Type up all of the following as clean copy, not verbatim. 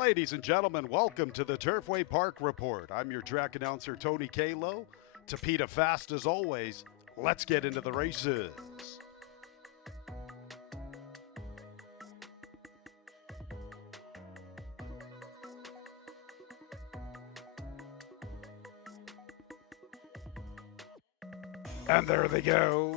Ladies and gentlemen, welcome to the Turfway Park Report. I'm your track announcer, Tony Kalo. Tapeta fast as always. Let's get into the races. And there they go.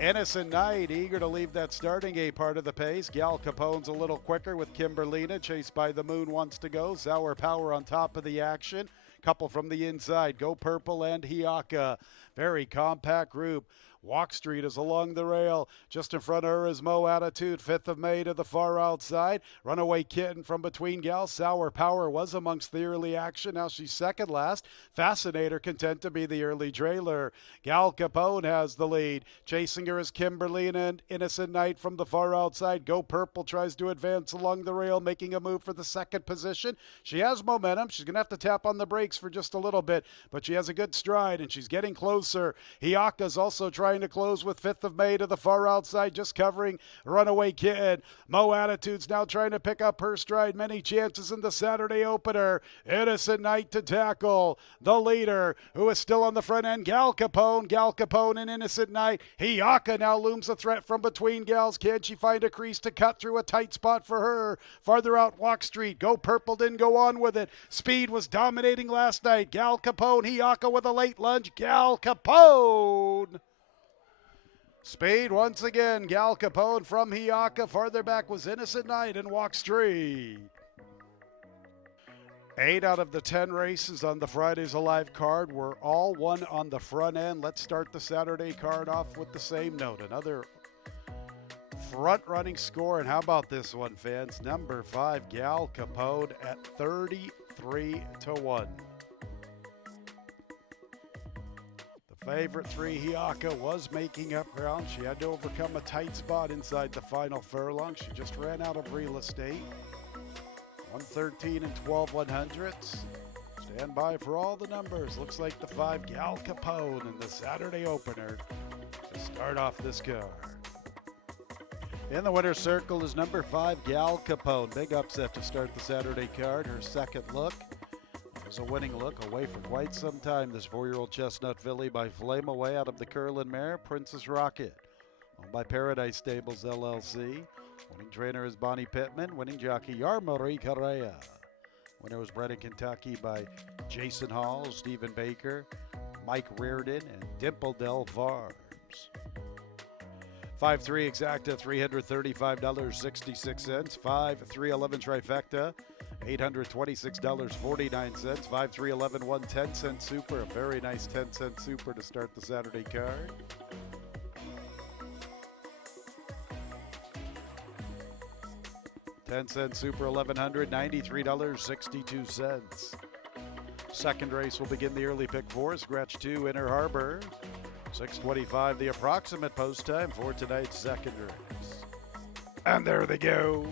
Innocent Knight, eager to leave that starting gate part of the pace. Gal Capone's a little quicker with Kimberlina, chased by the Moon wants to go. Sour Power on top of the action. Couple from the inside, Go Purple and Hiaka. Very compact group. Walk Street is along the rail. Just in front of her is Mo Attitude. 5th of May to the far outside. Runaway Kitten from between gals. Sour Power was amongst the early action. Now she's second last. Fascinator content to be the early trailer. Gal Capone has the lead. Chasing her is Kimberly and Innocent Knight from the far outside. Go Purple tries to advance along the rail, making a move for the second position. She has momentum. She's going to have to tap on the brakes for just a little bit, but she has a good stride and she's getting closer. Hiaka's also trying to close with 5th of May to the far outside, just covering Runaway Kid. Mo Attitude's now trying to pick up her stride. Many chances in the Saturday opener. Innocent Knight to tackle. The leader, who is still on the front end, Gal Capone. Gal Capone and Innocent Knight. Hiaka now looms a threat from between gals. Can she find a crease to cut through? A tight spot for her. Farther out, Walk Street. Go Purple didn't go on with it. Speed was dominating last night. Gal Capone, Hiaka with a late lunge. Gal Capone. Speed once again. Gal Capone from Hiaka. Farther back was Innocent Knight and Walk Street. 8 out of the 10 races on the Fridays Alive card were all won on the front end. Let's start the Saturday card off with the same note. Another front-running score. And how about this one, fans? Number 5, Gal Capone at 33-1. Favorite 3, Hiaka, was making up ground. She had to overcome a tight spot inside the final furlong. She just ran out of real estate. 113 and 12 100ths. Stand by for all the numbers. Looks like the 5, Gal Capone, in the Saturday opener to start off this card. In the winner's circle is number 5, Gal Capone. Big upset to start the Saturday card. Her second look. It was a winning look, away for quite some time. This 4-year-old chestnut filly by Flame Away out of the Curlin mare, Princess Rocket. Owned by Paradise Stables, LLC. Winning trainer is Bonnie Pittman. Winning jockey, Yarmarie Correa. Winner was bred in Kentucky by Jason Hall, Stephen Baker, Mike Reardon, and Dimple Del Varbs. 5-3 exacta, $335.66. 5-3-11 trifecta, $826.49. 5-3-11 1 10-cent super. A very nice 10-cent super to start the Saturday card. $0.10 super, $1,193.62. Second race will begin the early pick 4. Scratch 2, Inner Harbor. 6:25 the approximate post time for tonight's second race. And there they go.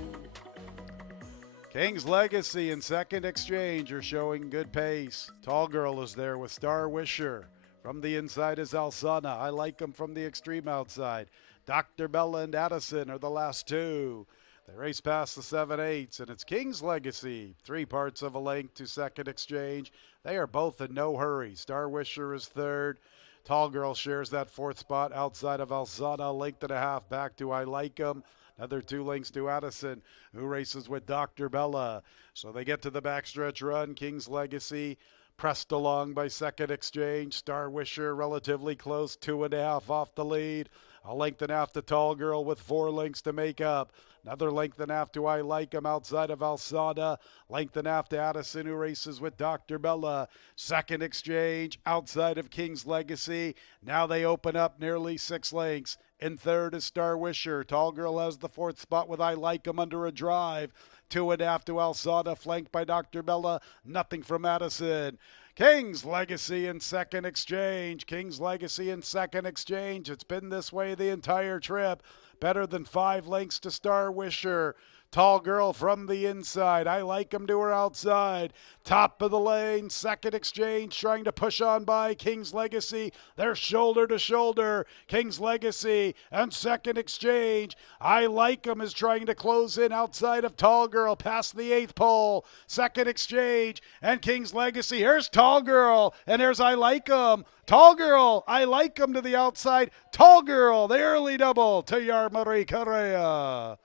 King's Legacy and Second Exchange are showing good pace. Tall Girl is there with Star Wisher. From the inside is Alsana. I like them from the extreme outside. Dr. Bella and Addison are the last 2. They race past the 7/8s, and it's King's Legacy. 3 parts of a length to Second Exchange. They are both in no hurry. Star Wisher is 3rd. Tall Girl shares that 4th spot outside of Alsana. A length and a half back to I Like 'em. Another 2 lengths to Addison, who races with Dr. Bella. So they get to the backstretch run. King's Legacy pressed along by Second Exchange. Star Wisher relatively close, 2.5 off the lead. A length and a half to Tall Girl with 4 lengths to make up. Another length and a half to I Like 'em outside of Alsada. Length and a half to Addison, who races with Dr. Bella. Second Exchange outside of King's Legacy. Now they open up nearly 6 lengths. In 3rd is Star Wisher. Tall Girl has the 4th spot with I Like 'em under a drive. 2.5 to Alsada, flanked by Dr. Bella. Nothing from Addison. King's Legacy in Second Exchange. King's Legacy in Second Exchange. It's been this way the entire trip. Better than 5 lengths to Star Wisher. Tall Girl from the inside. I Like 'Em to her outside. Top of the lane. Second Exchange trying to push on by King's Legacy. They're shoulder to shoulder. King's Legacy and Second Exchange. I Like 'Em is trying to close in outside of Tall Girl past the 8th pole. Second Exchange and King's Legacy. Here's Tall Girl and there's I Like 'Em. Tall Girl, I Like 'Em to the outside. Tall Girl, the early double to Yarmari Correa.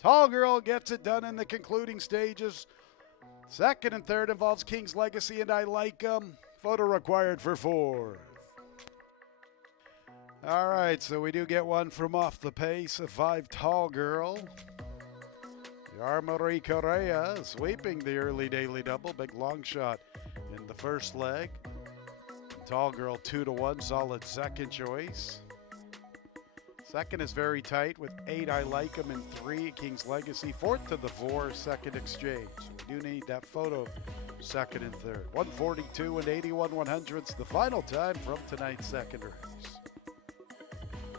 Tall Girl gets it done in the concluding stages. Second and third involves King's Legacy and I Like 'Em. Photo required for fourth. All right, so we do get one from off the pace of 5 Tall Girl. Yarmari Correa sweeping the early daily double. Big long shot in the first leg. Tall Girl 2-1, solid second choice. Second is very tight with 8 I Like 'Em and 3 King's Legacy. Fourth to the 4 Second Exchange. So we do need that photo second and third. 142 and 81 100ths the final time from tonight's second race.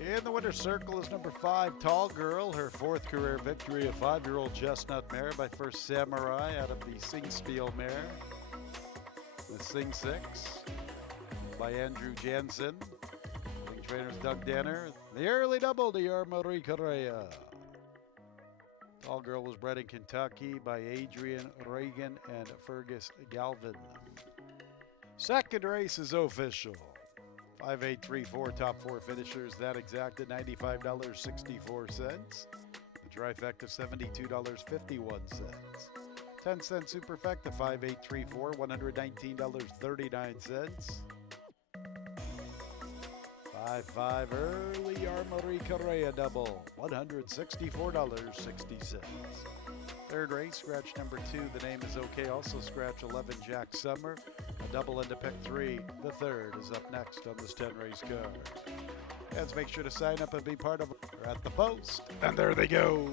In the winner's circle is number 5 Tall Girl, her 4th career victory, a 5-year-old chestnut mare by First Samurai out of the Sing Spiel mare. The Sing 6 by Andrew Jansen. Trainers Doug Danner. The early double to Yarmari Correa. Tall Girl was bred in Kentucky by Adrian Reagan and Fergus Galvin. Second race is official. 5-8-3-4 top 4 finishers. That exact at $95.64. The trifecta $72.51. 10-cent superfecta 5-8-3-4 $119.39. 5-5 early Yarmari Correa double, $164.60. Third race, scratch number 2, the name is okay. Also scratch 11 Jack Summer, a double into pick 3. The third is up next on this 10 race card. Fans, make sure to sign up and be part of it. They're at the post, and there they go.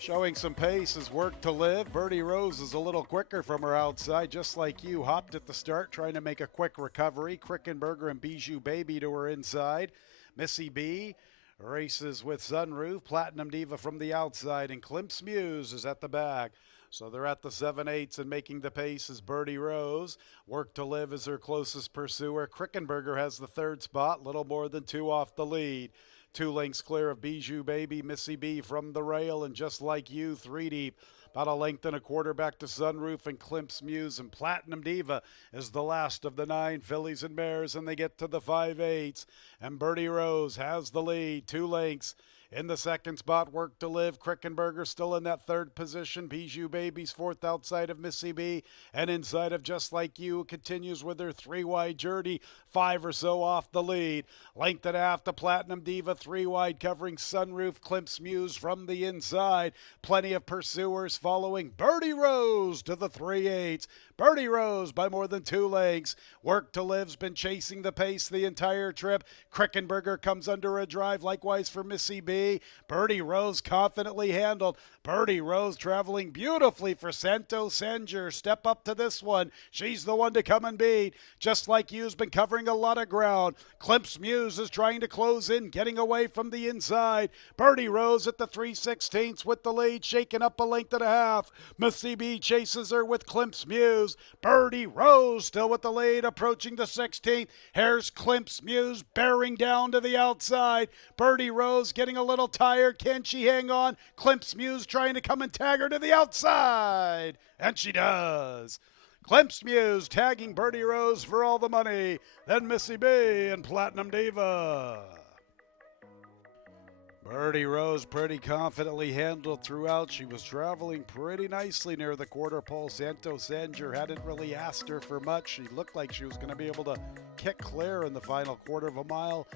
Showing some pace is Work to Live. Birdie Rose is a little quicker from her outside, just like you. Hopped at the start, trying to make a quick recovery. Krickenberger and Bijou Baby to her inside. Missy B races with Sunroof. Platinum Diva from the outside, and Klimp's Muse is at the back. So they're at the 7/8 and making the pace is Birdie Rose. Work to Live is her closest pursuer. Krickenberger has the third spot, little more than 2 off the lead. 2 lengths clear of Bijou Baby, Missy B from the rail, and Just Like You, 3 deep. About a length and a quarter back to Sunroof and Klimp's Muse, and Platinum Diva is the last of the 9 fillies and mares, and they get to the 5/8. And Birdie Rose has the lead, 2 lengths. In the second spot, Work to Live. Krickenberger still in that third position. Bijou Baby's 4th outside of Missy B. And inside of Just Like You continues with her 3-wide journey, 5 or so off the lead. Length and a half to Platinum Diva, 3-wide covering Sunroof. Klimp's Muse from the inside. Plenty of pursuers following Birdie Rose to the 3/8. Birdie Rose by more than 2 lengths. Work to Live's been chasing the pace the entire trip. Krickenberger comes under a drive, likewise for Missy B. Birdie Rose confidently handled. Birdie Rose traveling beautifully for Santo Sanger. Step up to this one. She's the one to come and beat. Just Like You's been covering a lot of ground. Klimp's Muse is trying to close in, getting away from the inside. Birdie Rose at the 3/16 with the lead, shaking up a length and a half. Missy B chases her with Klimp's Muse. Birdie Rose still with the lead, approaching the 16th. Here's Klimp's Muse bearing down to the outside. Birdie Rose getting a little tired. Can she hang on? Klimp's Muse trying to come and tag her to the outside. And she does. Klimp's Muse tagging Birdie Rose for all the money. Then Missy B and Platinum Diva. Birdie Rose pretty confidently handled throughout. She was traveling pretty nicely near the quarter pole. Santo Sanger hadn't really asked her for much. She looked like she was going to be able to kick clear in the final quarter of a mile.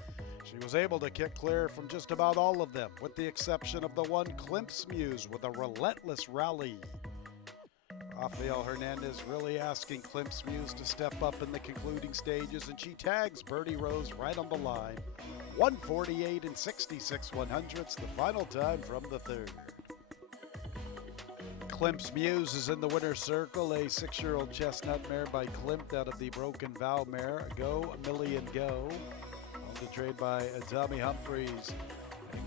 She was able to kick clear from just about all of them, with the exception of the one Klimp's Muse with a relentless rally. Rafael Hernandez really asking Klimp's Muse to step up in the concluding stages, and she tags Birdie Rose right on the line. 148 and 66 100ths, the final time from the third. Klimp's Muse is in the winner's circle, a 6-year-old chestnut mare by Klimp out of the Broken Vow mare. Go, a Million Go. On the trade by Tommy Humphreys.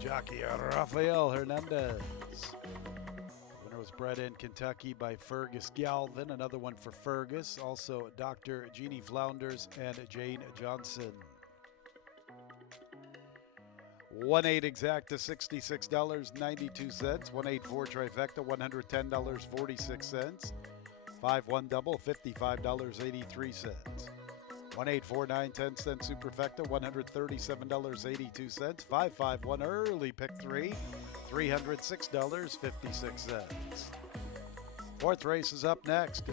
Jockey Rafael Hernandez. Winner was bred in Kentucky by Fergus Galvin. Another one for Fergus. Also Dr. Jeannie Flounders and Jane Johnson. 1-8 exacta $66.92. 1-8-4 trifecta $110.46. 5-1 double $55.83. 1-8-4-9 10-cent superfecta $137.82. 5-5-1 early pick 3 $306.56. Fourth race is up next.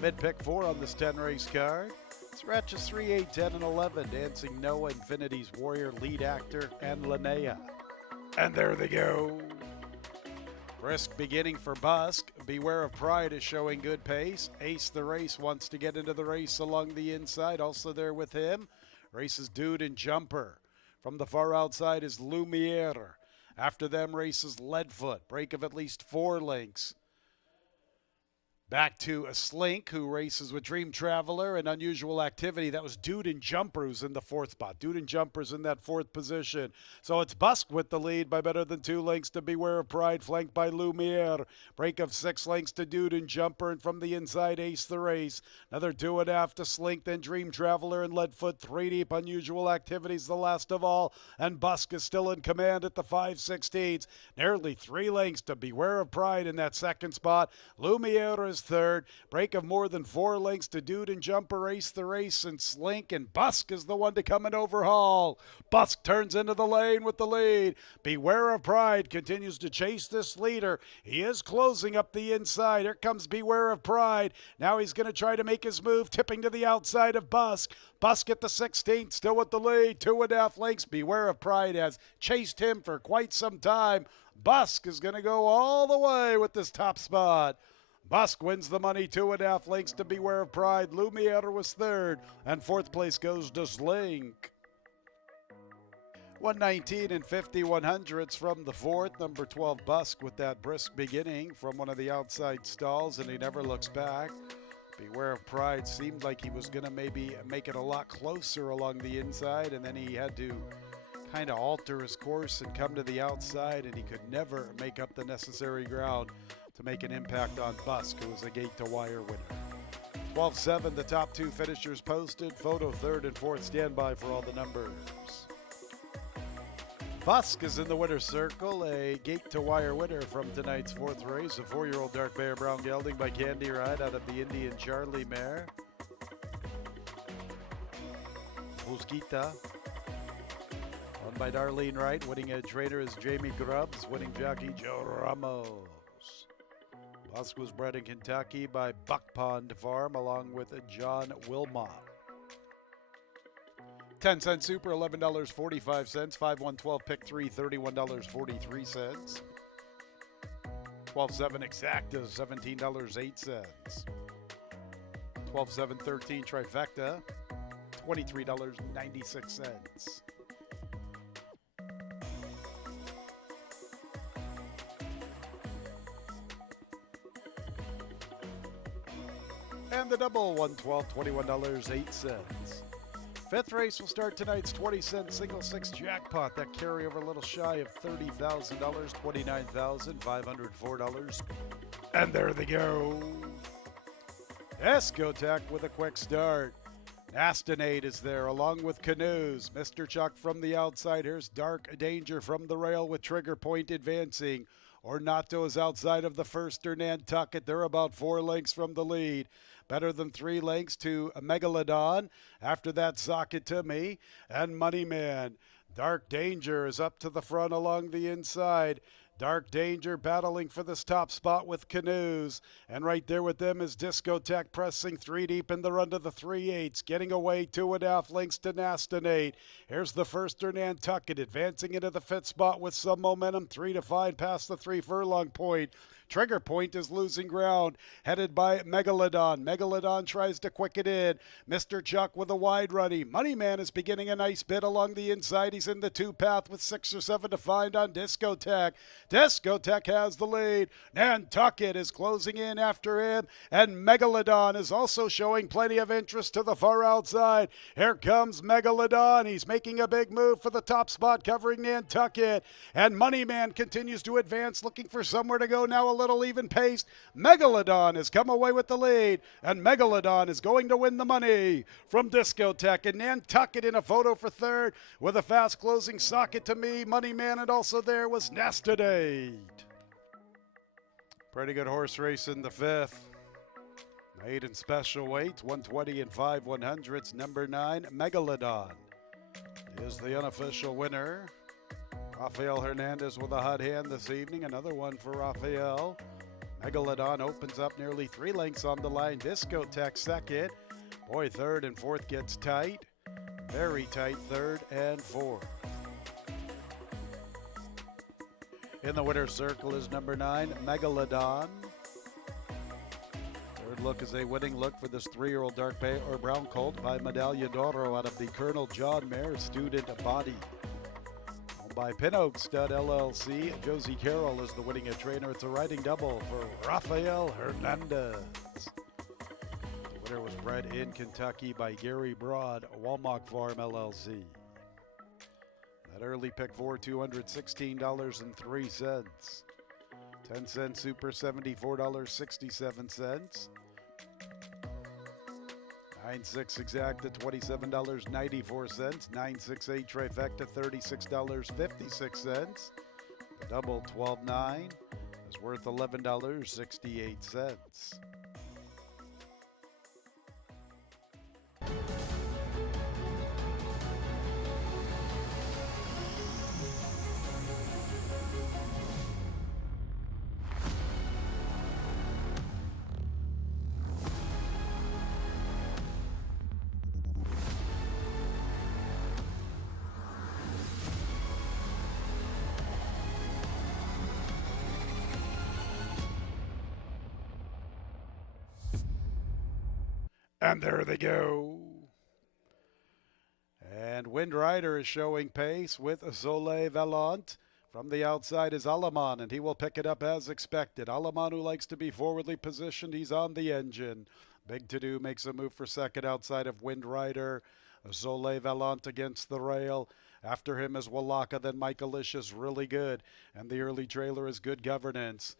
Mid pick 4 on this 10 race card. Scratches 3, 8, 10, and 11. Dancing Noah, Infinity's Warrior, Lead Actor, and Linnea. And there they go. Brisk beginning for Busk. Beware of Pride is showing good pace. Ace the Race wants to get into the race along the inside. Also there with him, races Dude and Jumper. From the far outside is Lumiere. After them races Leadfoot. Break of at least 4 lengths. Back to a Slink, who races with Dream Traveler and Unusual Activity. That was Dude and Jumper, who's in the 4th spot. Dude and Jumper's in that 4th position. So it's Busk with the lead by better than 2 lengths to Beware of Pride, flanked by Lumiere. Break of 6 lengths to Dude and Jumper, and from the inside, Ace the Race. Another 2.5 to Slink, then Dream Traveler and Leadfoot. 3 deep, Unusual Activities, the last of all. And Busk is still in command at the 5/16. Nearly 3 lengths to Beware of Pride in that 2nd spot. Lumiere is 3rd. Break of more than 4 lengths to Dude and Jumper, Ace the Race, and Slink, and Busk is the one to come and overhaul. Busk turns into the lane with the lead. Beware of Pride continues to chase this leader. He is closing up the inside. Here comes Beware of Pride. Now he's going to try to make his move, tipping to the outside of Busk. Busk at the 16th, still with the lead, 2.5 lengths. Beware of Pride has chased him for quite some time. Busk is going to go all the way with this top spot. Busk wins the money, 2.5 lengths to Beware of Pride. Lumiere was 3rd, and 4th place goes to Slink. 119 and 51/100ths from the 4th. Number 12, Busk, with that brisk beginning from one of the outside stalls, and he never looks back. Beware of Pride seemed like he was going to maybe make it a lot closer along the inside, and then he had to kind of alter his course and come to the outside, and he could never make up the necessary ground to make an impact on Busk, who was a gate-to-wire winner. 12-7, the top 2 finishers posted. Photo 3rd and 4th. Stand by for all the numbers. Busk is in the winner's circle, a gate-to-wire winner from tonight's 4th race. A 4-year-old dark bear brown gelding by Candy Ride out of the Indian Charlie mare. Busquita. Won by Darlene Wright. Winning a trainer is Jamie Grubbs. Winning jockey Joe Ramos. Busk was bred in Kentucky by Buck Pond Farm along with John Wilmot. 10-cent super, $11.45. 5-1-12 pick 3, $31.43. 12-7 exacta, $17.08. 12-7-13 trifecta, $23.96. And the double, 112, $21.08. 5th race will start tonight's 20-cent single 6 jackpot. That carryover a little shy of $30,000, $29,504. And there they go. Escotec with a quick start. Nastinate is there along with Canoes. Mr. Chuck from the outside. Here's Dark Danger from the rail with Trigger Point advancing. Ornato is outside of the first Nantucket. They're about 4 lengths from the lead. Better than 3 lengths to Megalodon. After that, Sock It To Me and Moneyman. Dark Danger is up to the front along the inside. Dark Danger battling for this top spot with Canoes. And right there with them is Discotheque pressing 3 deep in the run to the 3/8. Getting away 2.5 lengths to Nastinate. Here's the first Nantucket advancing into the 5th spot with some momentum. 3 to 5 past the 3 furlong point. Trigger Point is losing ground, headed by Megalodon. Megalodon tries to quick it in. Mr. Chuck with a wide ruddy. Moneyman is beginning a nice bit along the inside. He's in the two path with 6 or 7 to find on Discotheque. Discotheque has the lead. Nantucket is closing in after him, and Megalodon is also showing plenty of interest to the far outside. Here comes Megalodon. He's making a big move for the top spot, covering Nantucket. And Moneyman continues to advance, looking for somewhere to go now, a little even paced. Megalodon has come away with the lead, and Megalodon is going to win the money from Discotheque. And Nantucket in a photo for third with a fast closing socket to me, Moneyman, and also there was Nastadate. Pretty good horse race in the fifth. Maiden special weights, 120 and 5 100s. Number 9, Megalodon is the unofficial winner. Rafael Hernandez with a hot hand this evening. Another one for Rafael. Megalodon opens up nearly 3 lengths on the line. Discotheque second. Boy, third and fourth gets tight. Very tight third and fourth. In the winner's circle is number 9, Megalodon. Third look is a winning look for this 3-year-old dark bay or brown colt by Battaglia out of the Colonel John Mayer student body. Owned by Pin Oak Stud LLC. Josie Carroll is the winning trainer. It's a riding double for Rafael Hernandez. The winner was bred in Kentucky by Gary Broad, Walmart Farm LLC. That early pick for $216.03. 10-cent super, $74.67. 9-6 exact at $27.94. 9-6-8 trifecta, $36.56. The double, $12.9, is worth $11.68. And there they go. And Wind Rider is showing pace with Soleil Vaillant. From the outside is Alaman, and he will pick it up as expected. Alaman, who likes to be forwardly positioned, he's on the engine. Big To Do makes a move for second outside of Wind Rider. Soleil Vaillant against the rail. After him is Walaka, then Michaelicious, really good. And the early trailer is Good Governance.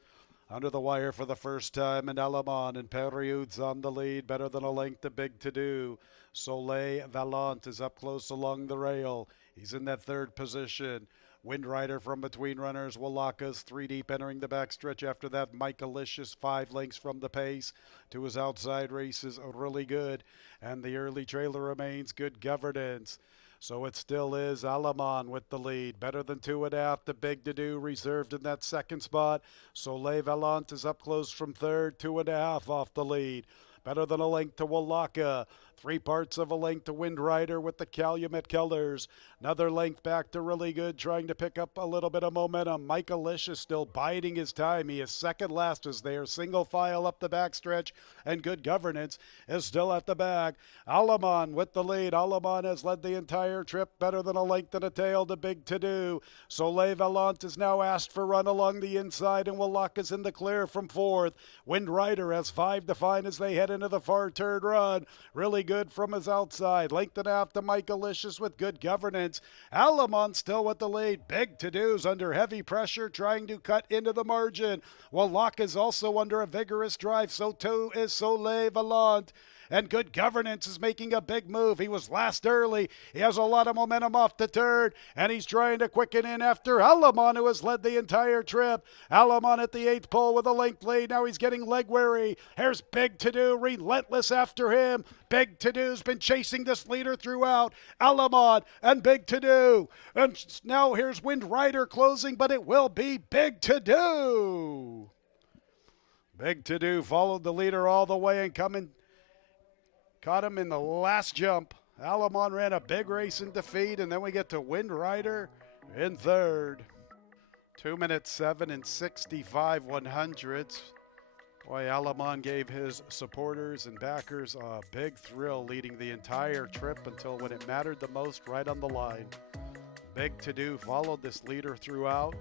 Under the wire for the first time, and Alaman and Periud's on the lead, better than a length to Big To Do. Soleil Vaillant is up close along the rail. He's in that third position. Wind Rider from between runners. Walaka's 3 deep entering the backstretch. After that, Michaelicious 5 lengths from the pace to his outside races, really good. And the early trailer remains Good Governance. So it still is Alaman with the lead. Better than 2.5 to Big To Do, reserved in that second spot. Soleil Vaillant is up close from third, 2.5 off the lead. Better than a length to Walaka. 3 parts of a length to Wind Rider with the Calumet colors. Another length back to Really Good, trying to pick up a little bit of momentum. Michaelicious still biding his time. He is second last as they are single file up the backstretch, and Good Governance is still at the back. Alaman with the lead. Alaman has led the entire trip, better than a length and a tail to Big To Do. Soleil Vaillant is now asked for run along the inside, and Walaka's in the clear from fourth. Wind Rider has 5 to find as they head into the far turn run. Really Good from his outside. Length and a half to Michaelicious with Good Governance. Alaman still with the lead. Big To Do's under heavy pressure, trying to cut into the margin. Walaka is also under a vigorous drive. So too is Soleil Vaillant. And Good Governance is making a big move. He was last early. He has a lot of momentum off the turn, and he's trying to quicken in after Alaman, who has led the entire trip. Alaman at the 8th pole with a length lead. Now he's getting leg weary. Here's Big To Do, relentless after him. Big To Do's been chasing this leader throughout. Alaman and Big To Do. And now here's Wind Rider closing, but it will be Big To Do. Big To Do followed the leader all the way and caught him in the last jump. Alaman ran a big race in defeat, and then we get to Wind Rider in third. 2 minutes 7 and 65 100ths. Boy, Alamon gave his supporters and backers a big thrill leading the entire trip until when it mattered the most, right on the line. Big To Do followed this leader throughout,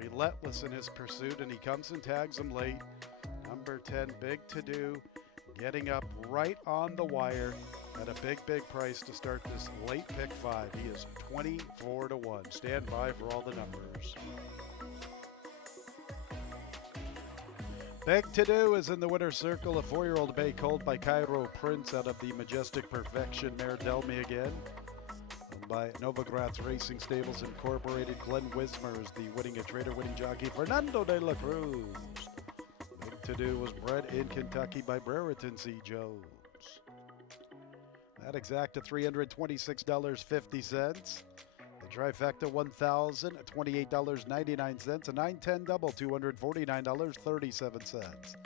relentless in his pursuit, and he comes and tags him late. Number 10, Big To Do, getting up right on the wire at a big price to start this late pick 5. He is 24 to 1. Stand by for all the numbers. Big To Do is in the winner's circle. A 4-year-old bay called by Cairo Prince out of the Majestic Perfection mare Tell Me Again. Owned by Novogratz Racing Stables Incorporated. Glenn Wismer is the winning jockey. Fernando de la Cruz. Big To Do was bred in Kentucky by Brereton C. Jones. That exact to $326.50. The trifecta $1,028.99. A 9-10 double $249.37.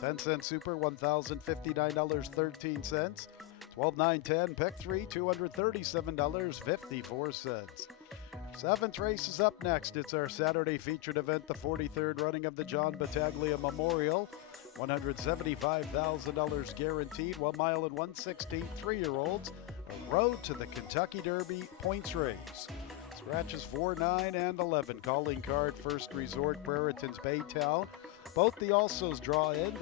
10-cent super $1,059.13. 12-9-10 pick 3 $237.54. Seventh race is up next. It's our Saturday featured event, the 43rd running of the John Battaglia Memorial. $175,000 guaranteed, 1 mile and 1/16, 3-year-olds. A road to the Kentucky Derby points race. Scratches 4, 9, and 11. Calling card, First Resort, Brereton's Baytown. Both the alsos draw in.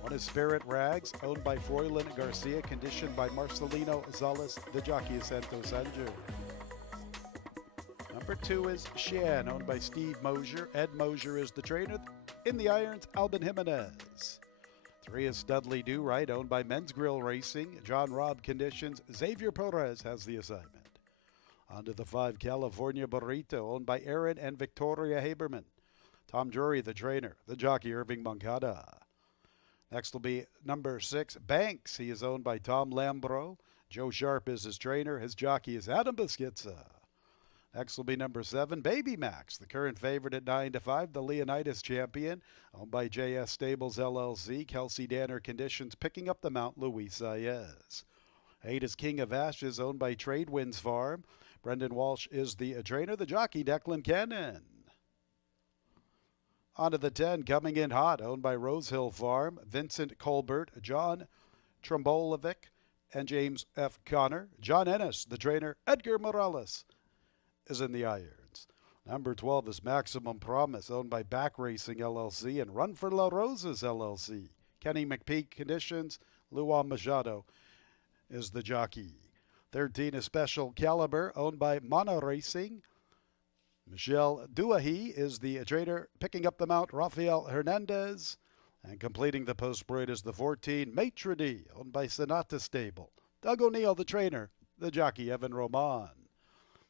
One is Spirit Rags, owned by Froylan Garcia, conditioned by Marcelino Zales. The jockey is Santos Sanju. Number 2 is Shan, owned by Steve Mosier. Ed Mosier is the trainer. In the irons, Albin Jimenez. 3 is Studley Do Right, owned by Men's Grill Racing. John Robb conditions. Xavier Perez has the assignment. On to the 5, California Burrito, owned by Aaron and Victoria Haberman. Tom Drury, the trainer. The jockey, Irving Moncada. Next will be number 6, Banks. He is owned by Tom Lambro. Joe Sharp is his trainer. His jockey is Adam Busquitsa. Next will be number 7, Baby Max, the current favorite at 9-5, the Leonidas champion, owned by JS Stables LLC. Kelsey Danner conditions, picking up the mount, Luis Saez. 8 is King of Ashes, owned by Trade Winds Farm. Brendan Walsh is the trainer, the jockey, Declan Cannon. On to the 10, coming in hot, owned by Rosehill Farm. Vincent Colbert, John Trombolovic, and James F. Connor. John Ennis, the trainer, Edgar Morales is in the irons. Number 12 is Maximum Promise, owned by Back Racing LLC and Run for La Rosas LLC. Kenny McPeak conditions. Luan Machado is the jockey. 13 is Special Caliber, owned by Mana Racing. Michelle Duahi is the trainer, picking up the mount, Rafael Hernandez. And completing the post parade is the 14, Maitre D, owned by Sonata Stable. Doug O'Neill, the trainer, the jockey, Evan Roman.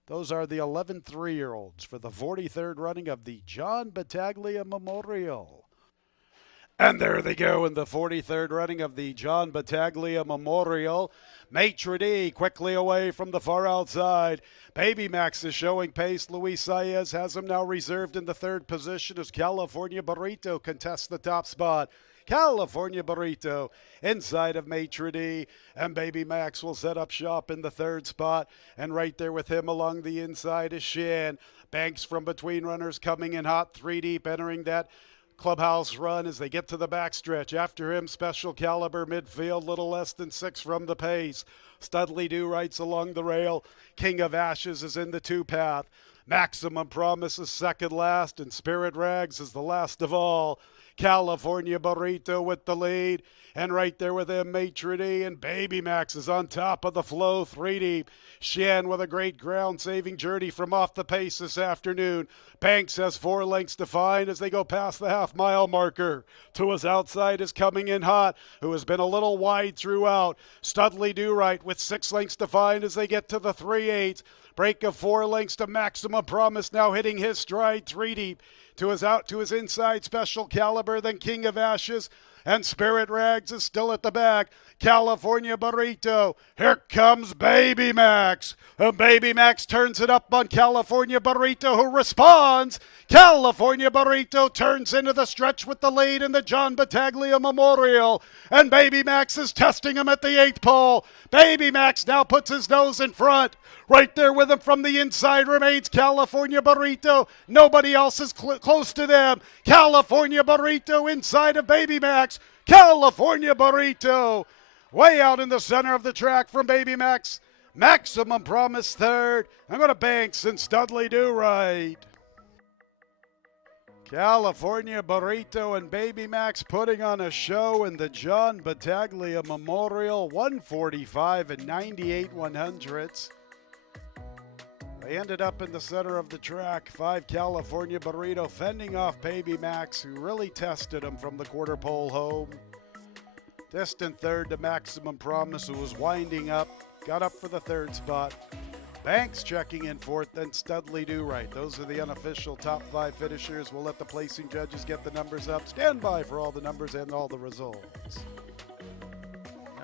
Those are the 11 3-year-olds for the 43rd running of the John Battaglia Memorial. And there they go in the 43rd running of the John Battaglia Memorial. Maitre D quickly away from the far outside. Baby Max is showing pace. Luis Saez has him now reserved in the 3rd position as California Burrito contests the top spot. California Burrito inside of Maitre D, and Baby Max will set up shop in the 3rd spot, and right there with him along the inside is Shan. Banks from between runners coming in hot, 3 deep, entering that clubhouse run as they get to the backstretch. After him, Special Caliber midfield, little less than 6 from the pace. Studley Do Right's along the rail. King of Ashes is in the 2 path. Maximum Promise is second last, and Spirit Rags is the last of all. California Burrito with the lead, and right there with him, Maitre D, and Baby Max is on top of the flow, 3 deep. Shan with a great ground-saving journey from off the pace this afternoon. Banks has 4 lengths to find as they go past the half-mile marker. To his outside is coming in hot, who has been a little wide throughout. Studley Do Right with 6 lengths to find as they get to the 3/8. Break of 4 lengths to Maximum Promise, now hitting his stride, 3 deep. To his inside, Special Caliber, then King of Ashes. and Spirit Rags is still at the back. California Burrito. Here comes Baby Max. Baby Max turns it up on California Burrito, who responds. California Burrito turns into the stretch with the lead in the John Battaglia Memorial. And Baby Max is testing him at the 8th pole. Baby Max now puts his nose in front. Right there with him from the inside remains California Burrito. Nobody else is close to them. California Burrito inside of Baby Max. California Burrito. Way out in the center of the track from Baby Max. Maximum Promise third. I'm going to Banks and Studley Do Right. California Burrito and Baby Max putting on a show in the John Battaglia Memorial. 145 and 98 100ths. They ended up in the center of the track. 5 California Burrito fending off Baby Max, who really tested him from the quarter pole home. Distant third to Maximum Promise, who was winding up. Got up for the third spot. Banks checking in fourth, then Studley Do Right. Those are the unofficial top 5 finishers. We'll let the placing judges get the numbers up. Stand by for all the numbers and all the results.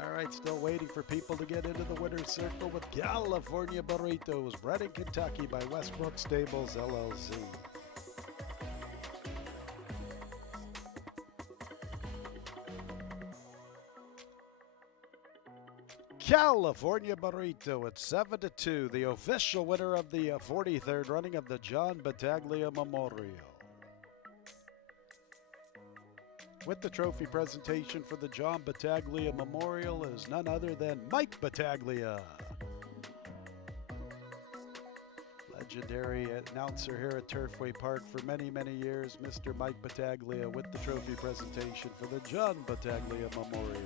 All right, still waiting for people to get into the winner's circle with California Burritos, bred in Kentucky by Westbrook Stables, LLC. California Burrito at 7-2, the official winner of the 43rd running of the John Battaglia Memorial. With the trophy presentation for the John Battaglia Memorial is none other than Mike Battaglia. Legendary announcer here at Turfway Park for many, many years, Mr. Mike Battaglia with the trophy presentation for the John Battaglia Memorial.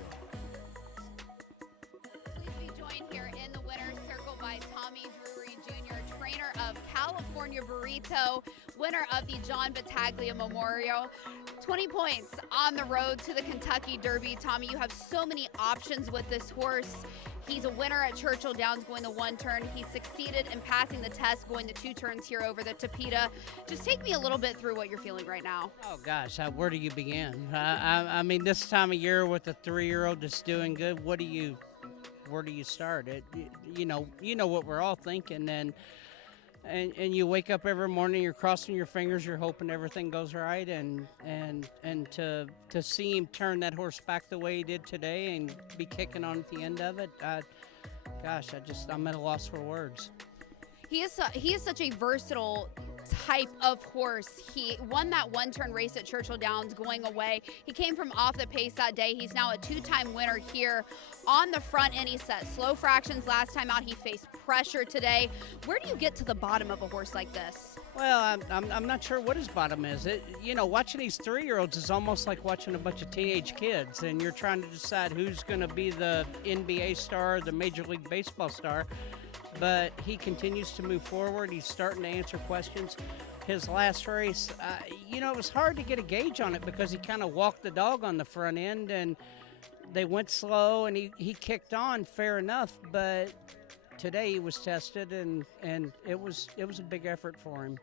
Here in the winner's circle by Tommy Drury Jr., trainer of California Burrito, winner of the John Battaglia Memorial. 20 points on the road to the Kentucky Derby. Tommy, you have so many options with this horse. He's a winner at Churchill Downs going the 1 turn. He succeeded in passing the test going the 2 turns here over the Tapeta. Just take me a little bit through what you're feeling right now. Oh gosh, where do you begin? I mean, this time of year with a 3-year-old that's doing good, where do you start? You know what we're all thinking, and you wake up every morning, you're crossing your fingers, you're hoping everything goes right, and to see him turn that horse back the way he did today and be kicking on at the end of it, I'm at a loss for words. He is such a versatile type of horse. He won that 1-turn race at Churchill Downs going away. He came from off the pace that day. He's now a 2-time winner here on the front end. He set slow fractions last time out. He faced pressure today. Where do you get to the bottom of a horse like this? Well, I'm not sure what his bottom is. Watching these 3-year-olds is almost like watching a bunch of teenage kids, and you're trying to decide who's going to be the NBA star, the Major League Baseball star. But he continues to move forward. He's starting to answer questions. His last race, it was hard to get a gauge on it because he kind of walked the dog on the front end, and they went slow, and he kicked on fair enough. But today he was tested, and it was a big effort for him.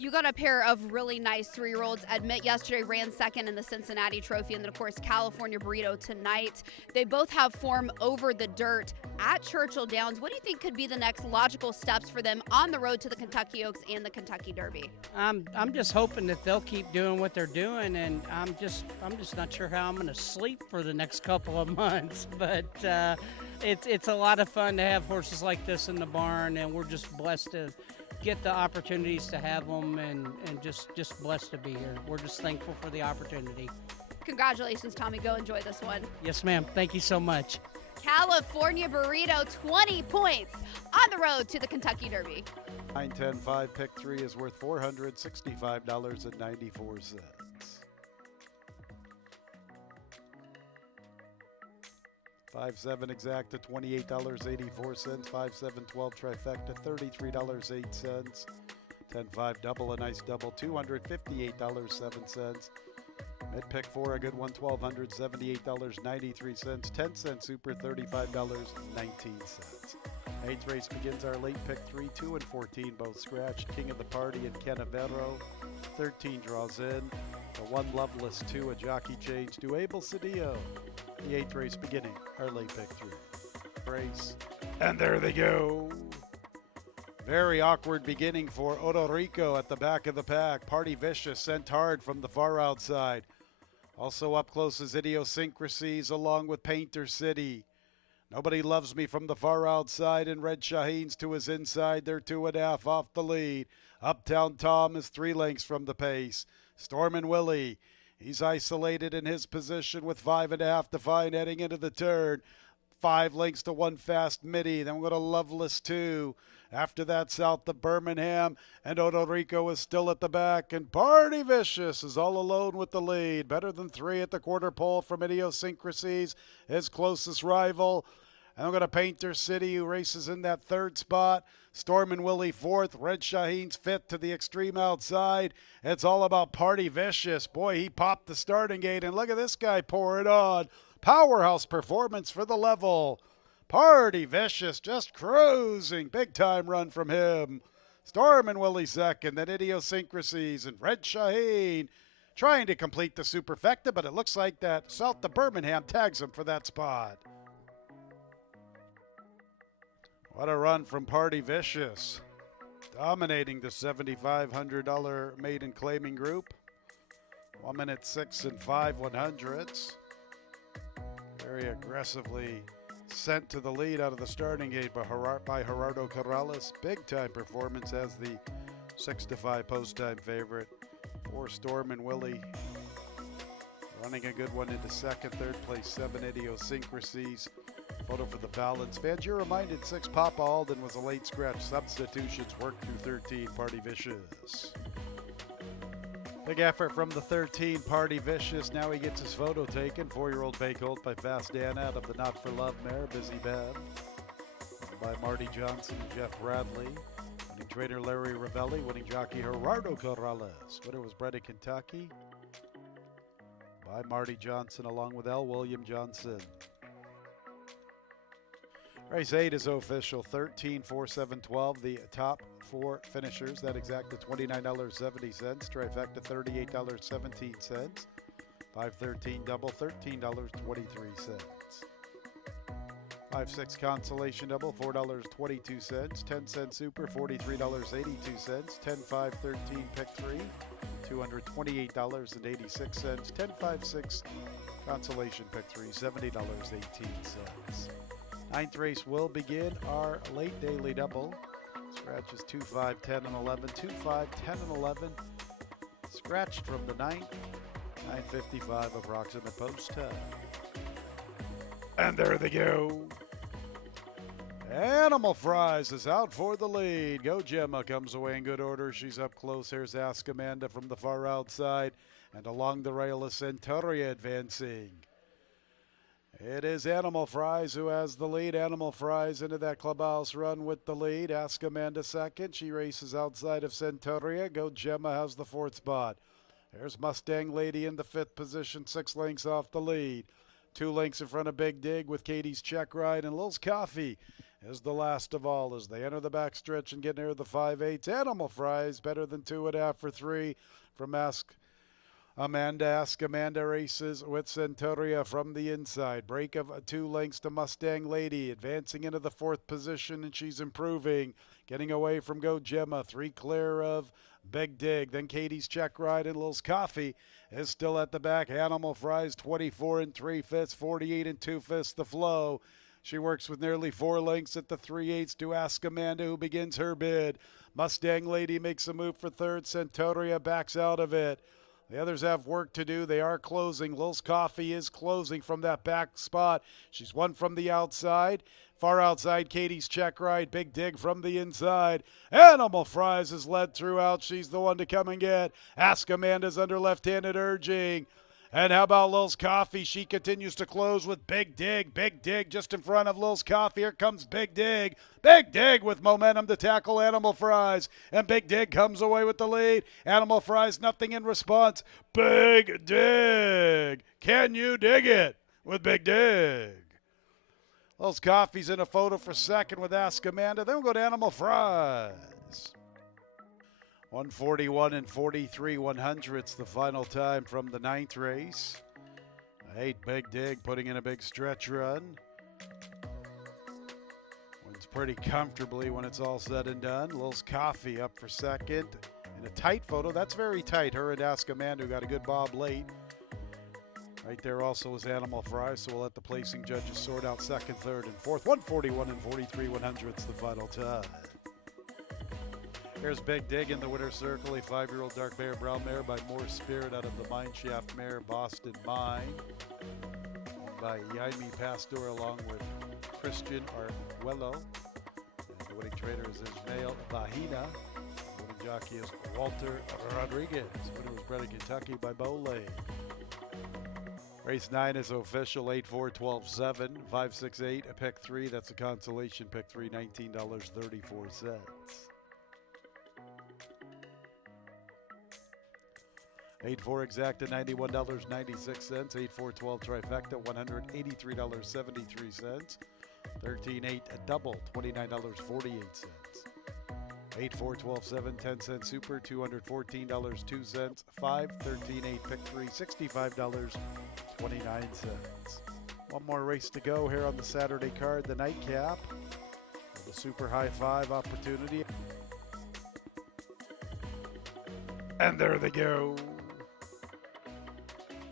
You got a pair of really nice 3-year-olds. Admit yesterday ran second in the Cincinnati Trophy, and then, of course, California Burrito tonight. They both have form over the dirt at Churchill Downs. What do you think could be the next logical steps for them on the road to the Kentucky Oaks and the Kentucky Derby? I'm just hoping that they'll keep doing what they're doing, and I'm just not sure how I'm going to sleep for the next couple of months. But it's a lot of fun to have horses like this in the barn, and we're just blessed to get the opportunities to have them, and just blessed to be here. We're just thankful for the opportunity. Congratulations, Tommy. Go enjoy this one. Yes, ma'am. Thank you so much. California Burrito, 20 points on the road to the Kentucky Derby. 9-10-5 pick 3 is worth $465.94. 5-7 exacta, $28.84. 5-7-12 trifecta, $33.08. 10-5 double, a nice double, $258.07. Mid pick 4, a good one, $1,278.93. 10-cent super, $35.19. Eighth race begins our late pick 3, 2 and 14, both scratched. King of the Party and Canavero. 13 draws in. The one Loveless 2, a jockey change to Abel Cedillo. The eighth race beginning our late pick 3. Race. And there they go. Very awkward beginning for Odorico at the back of the pack. Party Vicious sent hard from the far outside. Also up close is Idiosyncrasies along with Painter City. Nobody Loves Me from the far outside, and Red Shaheens to his inside. They're 2.5 off the lead. Uptown Tom is 3 lengths from the pace. Stormin' Willie, he's isolated in his position with 5.5 to find heading into the turn. 5 lengths to 1 Fast Midi. Then we'll go to Loveless 2. After that, south of Birmingham, and Odorico is still at the back, and Party Vicious is all alone with the lead. Better than 3 at the quarter pole from Idiosyncrasies, his closest rival. And I'm going to Painter City, who races in that third spot. Stormin' Willie 4th, Red Shaheens 5th to the extreme outside. It's all about Party Vicious. Boy, he popped the starting gate, and look at this guy pour it on. Powerhouse performance for the level. Party Vicious just cruising. Big time run from him. Stormin' Willie 2nd, then Idiosyncrasies and Red Shaheen trying to complete the superfecta, but it looks like that south of Birmingham tags him for that spot. What a run from Party Vicious. Dominating the $7,500 maiden claiming group. 1 minute 6 and 5/100ths. Very aggressively sent to the lead out of the starting gate by Gerardo Corrales. Big time performance as the 6-5 post time favorite. For Stormin' Willie. Running a good one into second, third place 7 Idiosyncrasies. Photo for the balance. Fans, you're reminded 6 Papa Alden was a late scratch. Substitutions worked through 13. Party Vicious. Big effort from the 13, Party Vicious. Now he gets his photo taken. 4-year-old Bay Colt by Fast Dan out of the Not For Love mare, Busy Bad. By Marty Johnson and Jeff Bradley. Winning trainer Larry Ravelli. Winning jockey Gerardo Corrales. Winner was bred in Kentucky by Marty Johnson along with L. William Johnson. Race 8 is official. 13, 4, 7, 12. The top 4 finishers. That exacta $29.70. Trifecta $38.17. 513 double $13.23. 5-6 consolation double $4.22. 10-cent super $43.82. 10-5 13 pick 3 $228.86. 10-5-6 consolation pick 3 $70.18. Ninth race will begin our late daily double. Scratches 2, 5, 10, and 11. 2, 5, 10, and 11. Scratched from the 9th. 9:55 approximate post time. And there they go. Animal Fries is out for the lead. Go Gemma comes away in good order. She's up close. Here's Ask Amanda from the far outside. And along the rail is Centauria advancing. It is Animal Fries who has the lead. Animal Fries into that clubhouse run with the lead. Ask Amanda 2nd. She races outside of Centauria. Go Gemma has the 4th spot. There's Mustang Lady in the 5th position, 6 lengths off the lead. 2 lengths in front of Big Dig with Katie's Check Ride, and Lil's Coffee is the last of all as they enter the backstretch and get near the 5/8. Animal Fries better than 2.5 for 3 from Ask Amanda races with Centauria from the inside. Break of 2 lengths to Mustang Lady, advancing into the 4th position, and she's improving. Getting away from Go Gemma, 3 clear of Big Dig. Then Katie's Check Ride and Lil's Coffee is still at the back. Animal Fries 24 3/5, 48 2/5 the flow. She works with nearly 4 lengths at the 3/8 to Ask Amanda, who begins her bid. Mustang Lady makes a move for 3rd. Centauria backs out of it. The others have work to do. They are closing. Lil's Coffee is closing from that back spot. She's won from the outside. Far outside, Katie's Check Ride. Big Dig from the inside. Animal Fries is led throughout. She's the one to come and get. Ask Amanda's under left-handed urging. And how about Lil's Coffee? She continues to close with Big Dig. Big Dig just in front of Lil's Coffee. Here comes Big Dig. Big Dig with momentum to tackle Animal Fries. And Big Dig comes away with the lead. Animal Fries, nothing in response. Big Dig. Can you dig it with Big Dig? Those Coffee's in a photo for second with Ask Amanda. Then we'll go to Animal Fries. 141 and 43/100ths the final time from the 9th race. 8 Big Dig putting in a big stretch run. Wins pretty comfortably when it's all said and done. Lil's Coffee up for second in a tight photo. That's very tight. Her and Ask Amanda got a good bob late. Right there also is Animal Fries, so we'll let the placing judges sort out second, third, and fourth. 141 and 43/100ths the final time. Here's Big Dig in the winner's circle, a 5-year-old dark mare, brown mare by More Spirit out of the Mine Shaft mare, Boston Mine. By Jaime Pastor along with Christian Arguello. And the winning trainer is Ismael Bahina. The winning jockey is Walter Rodriguez. The winner was bred in Kentucky by Bo Lane. Race 9 is official, 8-4, 12-7, 5-6-8, a pick 3. That's a consolation pick 3, $19.34. 8-4 exacta, $91.96. 8-4-12 trifecta, $183.73. 13-8 a double, $29.48. 8-4-12-7, 10-cent super, $214.02. 5-13-8 pick 3, $65.29. One more race to go here on the Saturday card, the nightcap. The super high five opportunity. And there they go.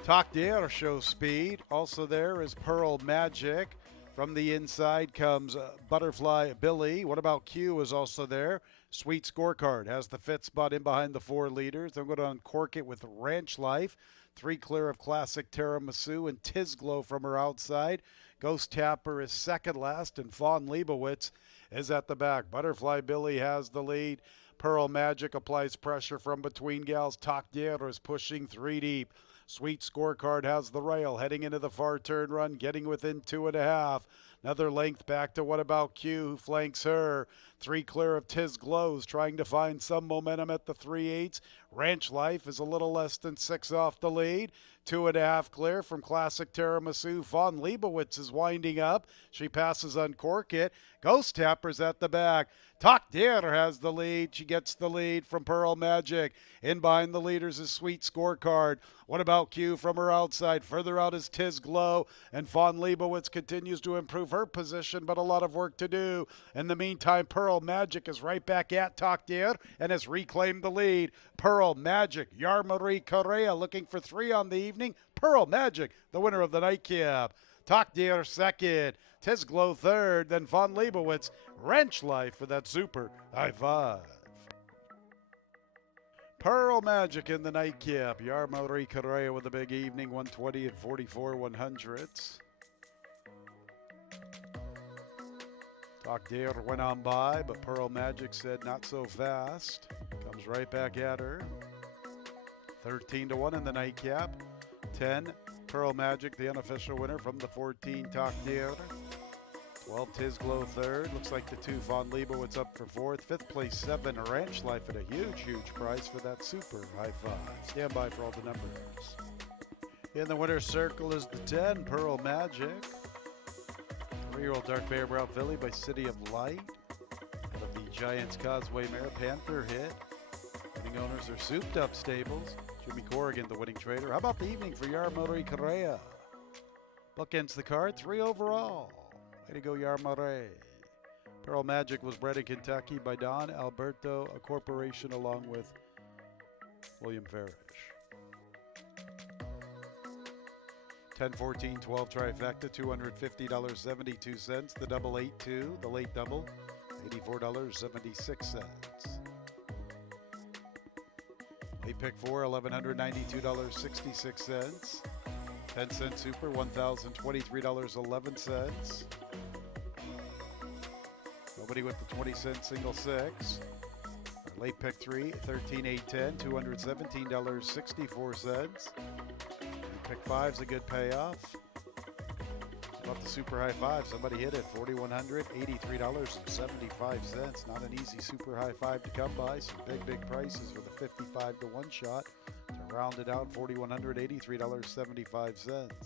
Talk D'air shows speed. Also there is Pearl Magic. From the inside comes Butterfly Billy. What About Q is also there. Sweet Scorecard has the 5th spot in behind the 4 leaders. They're going to uncork it with Ranch Life. 3 clear of Classic Tiramisu and Tizglow from her outside. Ghost Tapper is second last, and Fawn Leibowitz is at the back. Butterfly Billy has the lead. Pearl Magic applies pressure from between gals. Talk D'air is pushing 3 deep. Sweet Scorecard has the rail, heading into the far turn run, getting within 2.5. Another length back to What About Q, who flanks her. 3 clear of Tizglow's, trying to find some momentum at the 3/8. Ranch Life is a little less than 6 off the lead. 2.5 clear from Classic Tiramisu. Fawn Leibowitz is winding up. She passes Uncork It. Ghost Tapper's at the back. Talk D'air has the lead. She gets the lead from Pearl Magic. In behind the leaders is Sweet Scorecard. What About Q from her outside? Further out is Tizglow. And Fawn Leibowitz continues to improve her position, but a lot of work to do. In the meantime, Pearl Magic is right back at Talk D'air and has reclaimed the lead. Pearl Magic, Yarmarie Correa looking for 3 on the evening. Pearl Magic, the winner of the nightcap. Talk D'air second. Tizglow third. Then Fawn Leibowitz. Wrench Life for that super high five. Pearl Magic in the nightcap. Yarmarie Correa with a big evening. 120 and 44/100ths. Talk D'air went on by, but Pearl Magic said not so fast. Comes right back at her. 13-1 in the nightcap. 10, Pearl Magic, the unofficial winner from the 14, Talk D'air. 12, Tizglow third. Looks like the 2, Fawn Leibowitz up for 4th. 5th place, 7, Ranch Life at a huge, huge price for that super high five. Stand by for all the numbers. In the winner's circle is the 10, Pearl Magic. 3-year-old dark bear brown filly by City of Light. Out of the Giants Causeway mare, Panther Hit. Winning owners are Souped Up Stables. Jimmy Corrigan, the winning trader. How about the evening for Yarmarie Correa? Bookends the card, 3 overall. Way to go, Yarmarie. Pearl Magic was bred in Kentucky by Don Alberto, a corporation along with William Farish. 10, 14, 12 trifecta, $250.72. The double 8-2, the late double, $84.76. Late pick 4, $1,192.66. 10-cent super, $1,023.11. Nobody with the 20-cent single 6. Late pick 3, $13,810, $217.64. Pick 5's a good payoff. About the super high five, somebody hit it, $4,183.75. Not an easy super high five to come by. Some big prices with a 55-1 shot. To round it out, $4,183.75.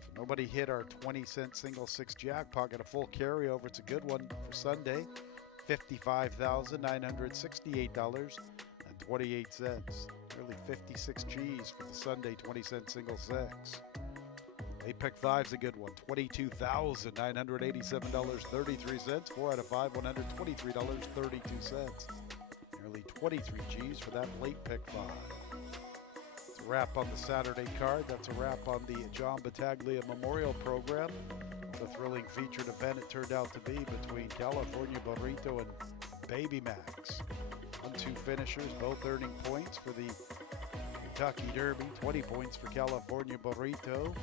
For Nobody hit our 20-cent single six jackpot. Got a full carryover. It's a good one for Sunday. $55,968.28. Nearly 56 G's for the Sunday 20-cent single six. 8 pick five's a good one. $22,987.33. 4 out of 5, $123.32. Nearly 23 G's for that late pick five. It's a wrap on the Saturday card. That's a wrap on the John Battaglia Memorial Program. The thrilling featured event it turned out to be between California Burrito and Baby Max. 1-2 finishers, both earning points for the Kentucky Derby. 20 points for California Burrito.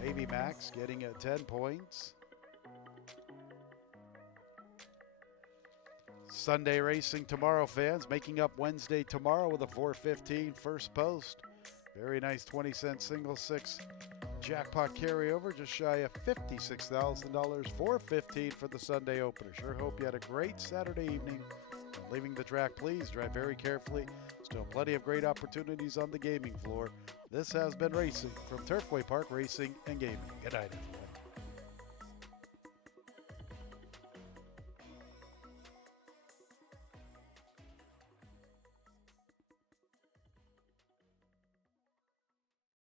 Baby Max getting 10 points. Sunday racing tomorrow, fans. Making up Wednesday tomorrow with a 4:15 first post. Very nice 20-cent single six jackpot carryover, just shy of $56,000. 4:15 for the Sunday opener. Sure hope you had a great Saturday evening. And leaving the track, please drive very carefully. Still plenty of great opportunities on the gaming floor. This has been Racing from Turfway Park Racing and Gaming. Good night, everyone.